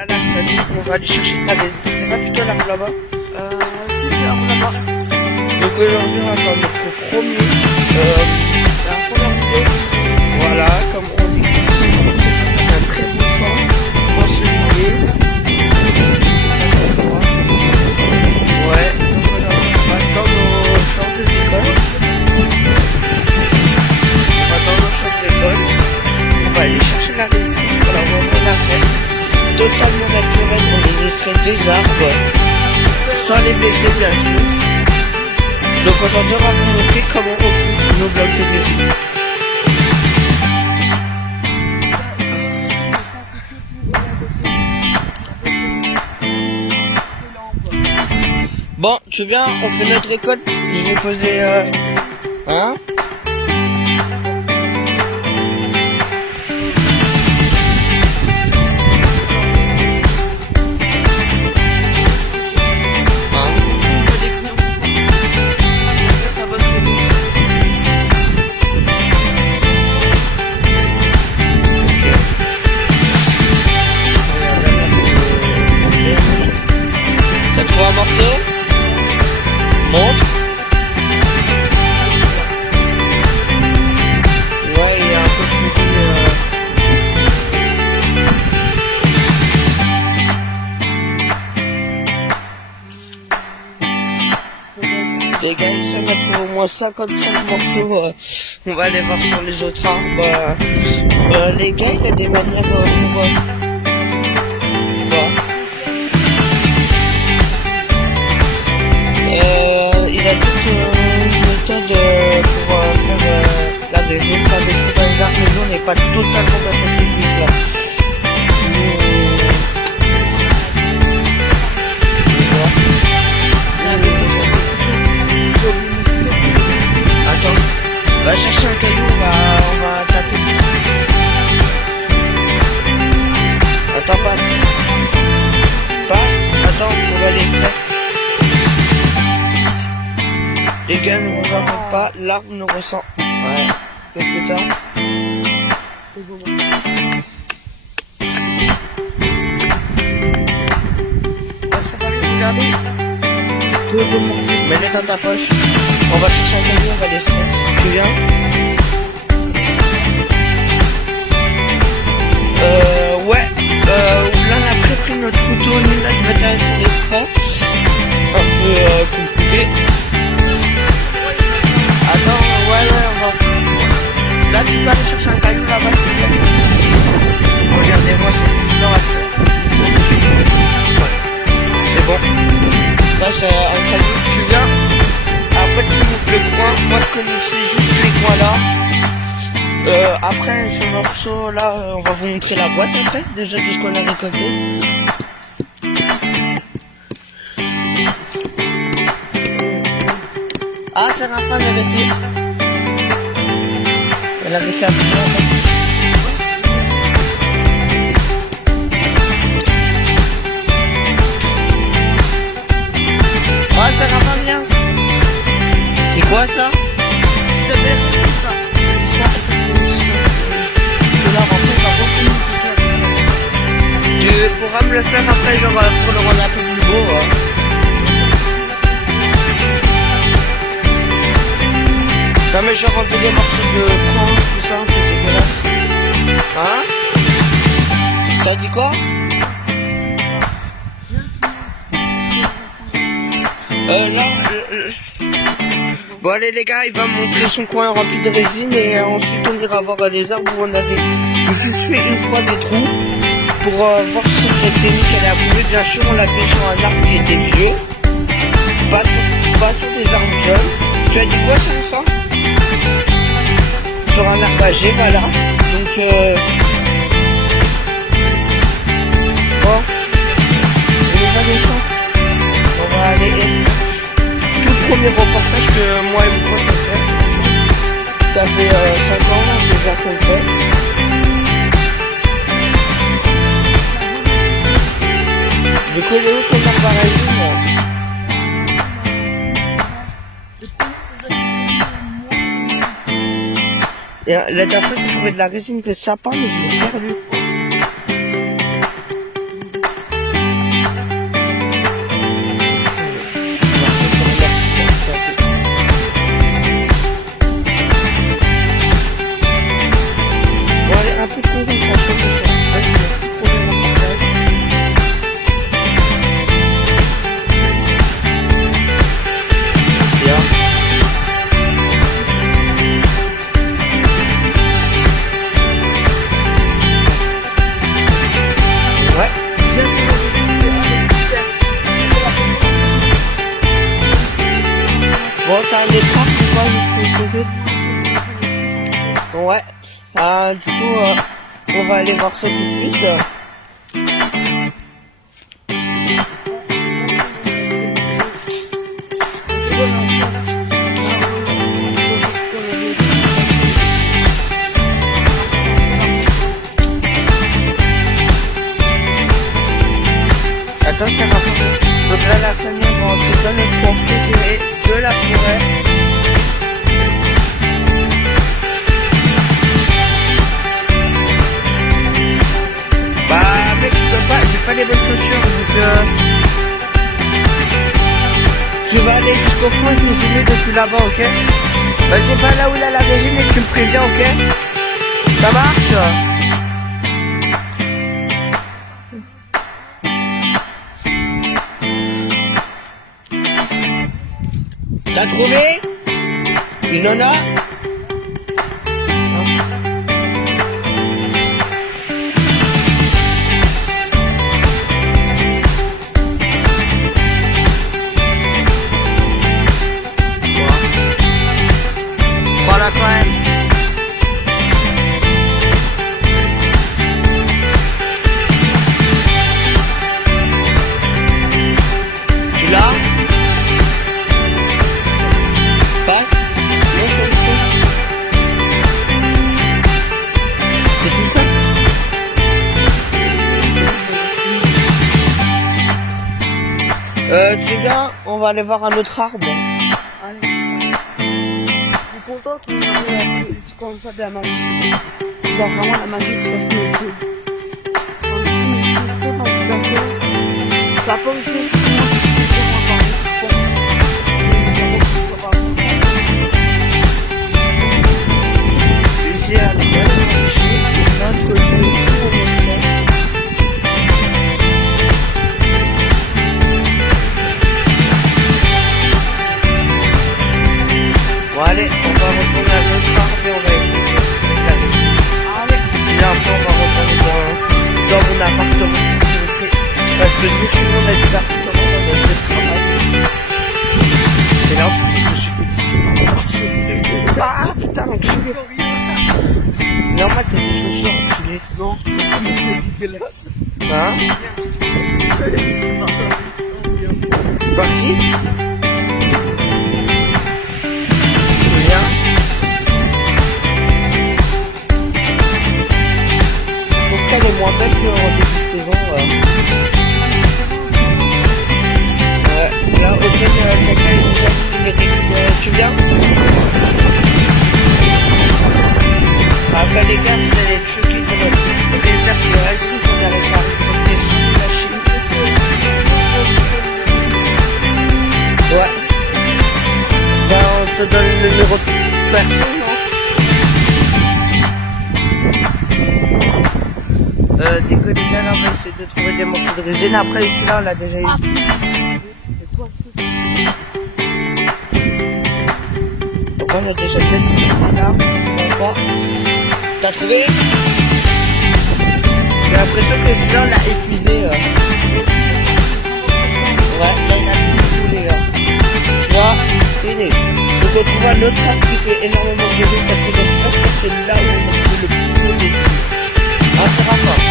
Là, la famille, on va aller chercher ça. C'est pas plutôt l'arbre là-bas Si, c'est l'arbre là-bas. Donc aujourd'hui, on va faire notre premier. La première vidéo. Voilà, comme on dit, un très bon temps. Ensoleillé. Ouais, donc voilà, on va dans nos chambres d'école. On va dans nos chambres d'école. On va aller chercher la résine pour la remettre la fête. Totalement naturel pour les extraits des arbres. Sans les blesser, bien sûr. Donc aujourd'hui, on va vous montrer comment on coupe nos blocs de résine. Bon, tu viens, on fait notre récolte. Je vais poser hein. T'as trouvé un morceau? Montre. Ouais, il y a un peu de pourri. Les gars, ici on a trouvé au moins 55 morceaux. On va aller voir sur les autres arbres. Les gars, il y a des manières pour... il a toute une méthode pour faire la résine, faire des trous dans les arbres, mais nous on n'est pas totalement dans cette technique là. Attends, va chercher un caillou, on va taper. Attends, passe, attends, on va l'extraire. Les gars, ne regarde pas, l'arbre nous ressent. Ouais. Qu'est-ce que t'as? Regardez. Deux morceaux. Mets-les dans ta poche. On va chercher un caillou, on va les faire. Tu viens? Ouais. Là, on a pris notre couteau, nous, notre matériel pour l'extraire. Un peu compliqué. Attends, ouais, on va... Là, tu peux aller chercher un caillou là-bas, s'il te plaît. Regardez-moi ce explorateur. Ouais. C'est bon. Là, c'est un caillou, tu viens. Après, tu montes le coin. Moi, je connaissais juste les coins là. Après, ce morceau là, on va vous montrer la boîte après, déjà de ce qu'on a récolté. Ah, c'est la fin de la vessie. La vessie à peu près, en fait. Ah, ça va pas bien. C'est quoi ça? C'est de ça. Ça, c'est de la rentrée, par contre, Tu pourras me le faire après, genre, pour le rendre un peu plus beau. Non mais j'ai enlevé des morceaux de France, tout ça, c'est dégueulasse. Hein? T'as dit quoi? Bon allez les gars, il va me montrer son coin rempli de résine et ensuite on ira voir les arbres où on avait juste fait une fois des trous pour voir si cette technique elle a bougé. Bien sûr on l'a fait sur un arbre qui était vieux, pas sur des arbres jeunes. Tu as dit quoi ça me sur un arbre âgé, voilà. Donc bon, on va aller tout premier reportage que moi et mon pote on fait. Ça fait 5 ans déjà qu'on le fait. Du coup, il est où ton arbre à résine? Et la dernière fois, j'ai trouvé de la résine de sapin, mais je l'ai perdu. t'as un autre arc ou pas, je peux poser? Ouais. Ah, du coup, on va aller voir ça tout de suite. Attends, ça va pas. Donc là, la famille va rentrer dans notre coin préféré de la forêt. Bah, mec, je peux pas, j'ai pas les bonnes chaussures, donc je vais aller jusqu'au fond, je vais zoomer depuis là-bas, ok? Bah, c'est pas là où il a la régine et tu me préviens, ok? Ça marche? T'as trouvé? Il en a? Voilà quand même. Tu l'as? Passe. C'est tout ça? Tu viens, on va aller voir un autre arbre. Allez. Je suis contente qu'on ait commencé à la magie. Genre vraiment la magie de ce métier. La pomme Ici à notre bon allez, on va retourner à notre arbre et on va essayer de se calmer. Allez. Sinon après on va retourner dans mon appartement. Parce que nous chez nous on a des appartements dans notre lieu de travail. C'est là où je me suis fait. Ah putain l'enculé. Normal t'as des chaussures enculé. Non. Hein? Par qui? Rien. Je trouve qu'elle est moins belle qu'en début de saison. Ouais, là, au fait, tu viens? Après les gars, vous allez être choqués de notre réserve de résine qu'on a réussi à récolter sur une machine. Ouais. Ben, on te donne le numéro de personne, non? Des collègues, là, on va essayer de trouver des morceaux de résine. Après, celui-là, on l'a déjà eu. Donc, on a déjà fait le là. D'accord. T'as trouvé? J'ai l'impression que celui-là, on l'a épuisé. Ouais, là, il a tout les gars. Tu vois, fini. Donc, tu vois l'autre arbre qui fait énormément de bruit parce que je pense que c'est là où on a trouvé le plus de début. Ah, c'est raccord.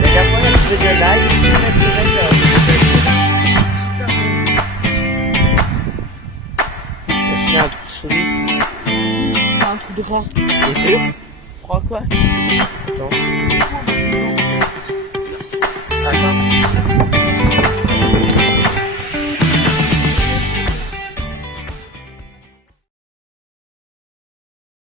Mais d'abord, elle fait de live, ici, on a direct. C'est un truc solide. C'est un truc de fond. T'es sûr? Je crois quoi? Attends.